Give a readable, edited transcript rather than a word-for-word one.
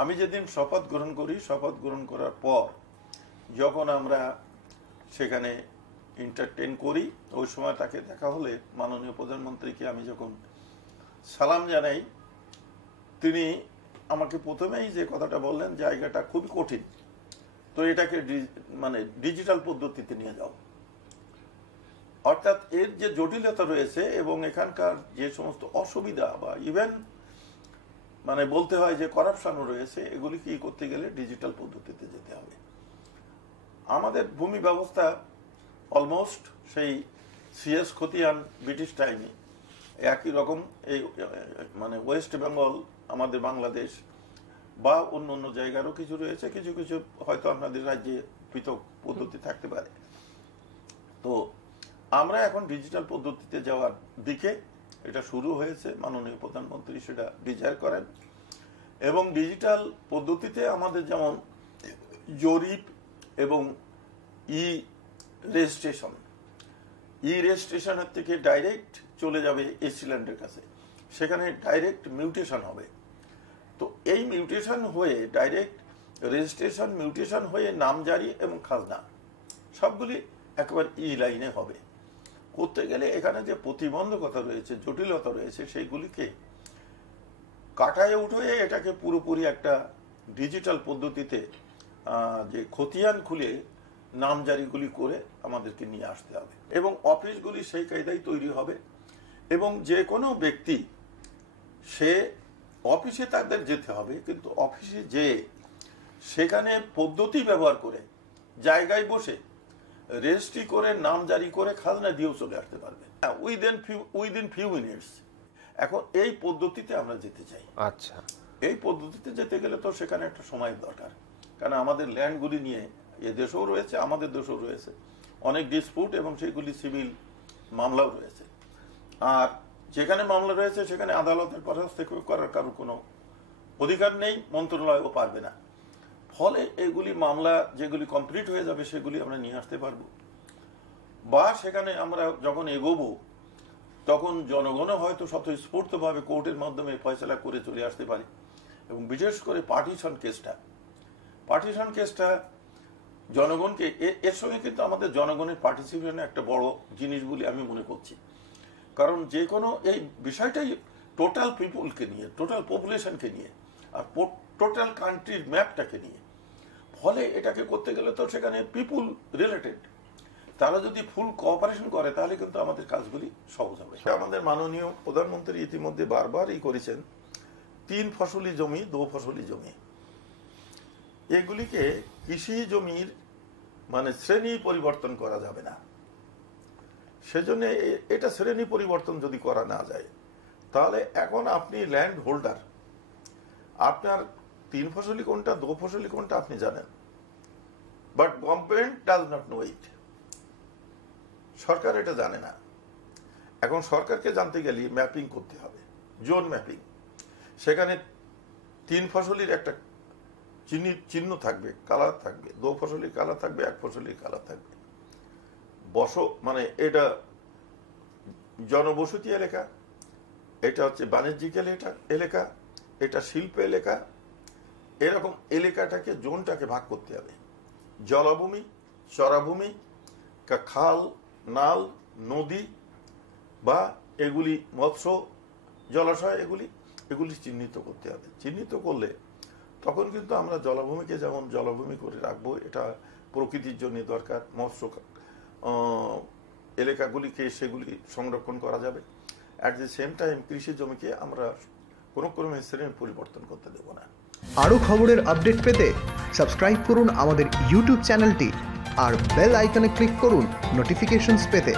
আমি যেদিন শপথ গ্রহণ করি, শপথ গ্রহণ করার পর যখন আমরা সেখানে এন্টারটেইন করি, ওই সময় তাকে দেখা হলে মাননীয় প্রধানমন্ত্রীকে আমি যখন সালাম জানাই, তিনি আমাকে প্রথমেই যে কথাটা বললেন, জায়গাটা খুবই কঠিন, তো এটাকে ডিজিটাল পদ্ধতিতে নিয়ে যাও। অর্থাৎ এর যে জটিলতা রয়েছে এবং এখানকার যে সমস্ত অসুবিধা বা ইভেন বলতে হয় যে করাপশনও রয়েছে, এগুলি কি করতে গেলে ডিজিটাল পদ্ধতিতে যেতে হবে। আমাদের ভূমি ব্যবস্থা অলমোস্ট সেই সিএস খতিয়ান ব্রিটিশ টাইমে একই রকম। এই ওয়েস্ট বেঙ্গল, আমাদের বাংলাদেশ বা অন্য অন্য জায়গারও কিছু রয়েছে, কিছু কিছু হয়তো আপনাদের রাজ্যে পৃথক পদ্ধতি থাকতে পারে। তো আমরা এখন ডিজিটাল পদ্ধতিতে যাওয়ার দিকে এটা শুরু হয়েছে, মাননীয় প্রধানমন্ত্রী সেটা ডিজায়ার করেন। এবং ডিজিটাল পদ্ধতিতে আমাদের যেমন জরিপ এবং ই রেজিস্ট্রেশনের থেকে ডাইরেক্ট চলে যাবে এসিল্যান্ডের কাছে, সেখানে ডাইরেক্ট মিউটেশন হবে। তো এই মিউটেশন হয়ে ডাইরেক্ট রেজিস্ট্রেশন, মিউটেশন হয়ে নামজারি এবং খাজনা সবগুলি একেবারে ই লাইনে হবে। করতে গেলে এখানে যে প্রতিবন্ধকতা রয়েছে, জটিলতা রয়েছে, সেইগুলিকে কাটায় উঠে এটাকে পুরোপুরি একটা ডিজিটাল পদ্ধতিতে যে খতিয়ান খুলে নামজারিগুলি করে আমাদেরকে নিয়ে আসতে হবে এবং অফিসগুলি সেই কায়দায় তৈরি হবে। এবং যে কোনো ব্যক্তি সে অফিসে তাদের যেতে হবে, কিন্তু অফিসে যে সেখানে পদ্ধতি ব্যবহার করে জায়গায় বসে রেজিস্ট্রি করে নাম জারি করে খাজনা দিয়েও চলে আসতে পারবে উইদিন ফিউ মিনিটস। এখন এই পদ্ধতিতে আমরা যেতে চাই। আচ্ছা, এই পদ্ধতিতে যেতে গেলে তো সেখানে একটা সময়ের দরকার, কারণ আমাদের ল্যান্ডগুলি নিয়ে এ দেশেও রয়েছে, আমাদের দেশেও রয়েছে অনেক ডিসপুট এবং সেগুলি সিভিল মামলাও রয়েছে। আর যেখানে মামলা রয়েছে সেখানে আদালতের হস্তক্ষেপ করার কারো কোনো অধিকার নেই, মন্ত্রণালয়ও পারবে না। ফলে এগুলি মামলা যেগুলি কমপ্লিট হয়ে যাবে সেগুলি আমরা নিয়ে আসতে পারবো, বা সেখানে আমরা যখন এগোবো তখন জনগণও হয়তো স্বতঃস্ফূর্তভাবে কোর্টের মাধ্যমে ফয়সালা করে চলে আসতে পারে। এবং বিশেষ করে পার্টিশন কেসটা জনগণকে, এর সঙ্গে কিন্তু আমাদের জনগণের পার্টিসিপেশন একটা বড় জিনিস বলে আমি মনে করছি। কারণ যে কোনো এই বিষয়টাই টোটাল পিপুলকে নিয়ে, টোটাল পপুলেশনকে নিয়ে, আর টোটাল কান্ট্রির ম্যাপটাকে নিয়ে। ফলে এটাকে করতে গেলে তো সেখানে পিপুল রিলেটেড, তারা যদি ফুল কোঅপারেশন করে তাহলে কিন্তু আমাদের কাজগুলি সহজ হবে। আমাদের মাননীয় প্রধানমন্ত্রী ইতিমধ্যে বারবারই করেছেন 3 ফসলি জমি, 2 ফসলি জমি। এগুলিকে কৃষি জমির শ্রেণী পরিবর্তন করা যাবে না। সেজন্য এটা শ্রেণী পরিবর্তন যদি করা না যায়, তাহলে এখন আপনি ল্যান্ড হোল্ডার, আপনার 3 ফসলি কোনটা, 2 ফসলি কোনটা আপনি জানেন, but government does not know it. সরকার এটা জানে না। এখন সরকারকে জানতে গেলে ম্যাপিং করতে হবে, জোন ম্যাপিং। সেখানে 3 ফসলির একটা চিহ্ন থাকবে, কালার থাকবে, 2 ফসলির কালার থাকবে, 1 ফসলির কালার থাকবে। এটা জনবসতি এলাকা, এটা হচ্ছে বাণিজ্যিক এলাকা, এটা শিল্প এলাকা। এরকম এলাকাটাকে, জোনটাকে ভাগ করতে হবে। জলাভূমি, চরাভূমি, খাল, নাল, নদী বা এগুলি মৎস্য জলাশয়, এগুলি চিহ্নিত করতে হবে। চিহ্নিত করলে তখন কিন্তু আমরা জলাভূমিকে যেমন জলাভূমি করে রাখবো, এটা প্রকৃতির জন্য দরকার। মৎস্য এলাকাগুলিকে সেগুলি সংরক্ষণ করা যাবে। অ্যাট দি সেম টাইম কৃষি জমিকে আমরা কোনো ক্রমে শ্রেণী পরিবর্তন করতে দেব না। আরও খবরের আপডেট পেতে সাবস্ক্রাইব করুন আমাদের ইউটিউব চ্যানেলটি আর বেল আইকনে ক্লিক করুন নোটিফিকেশনস পেতে।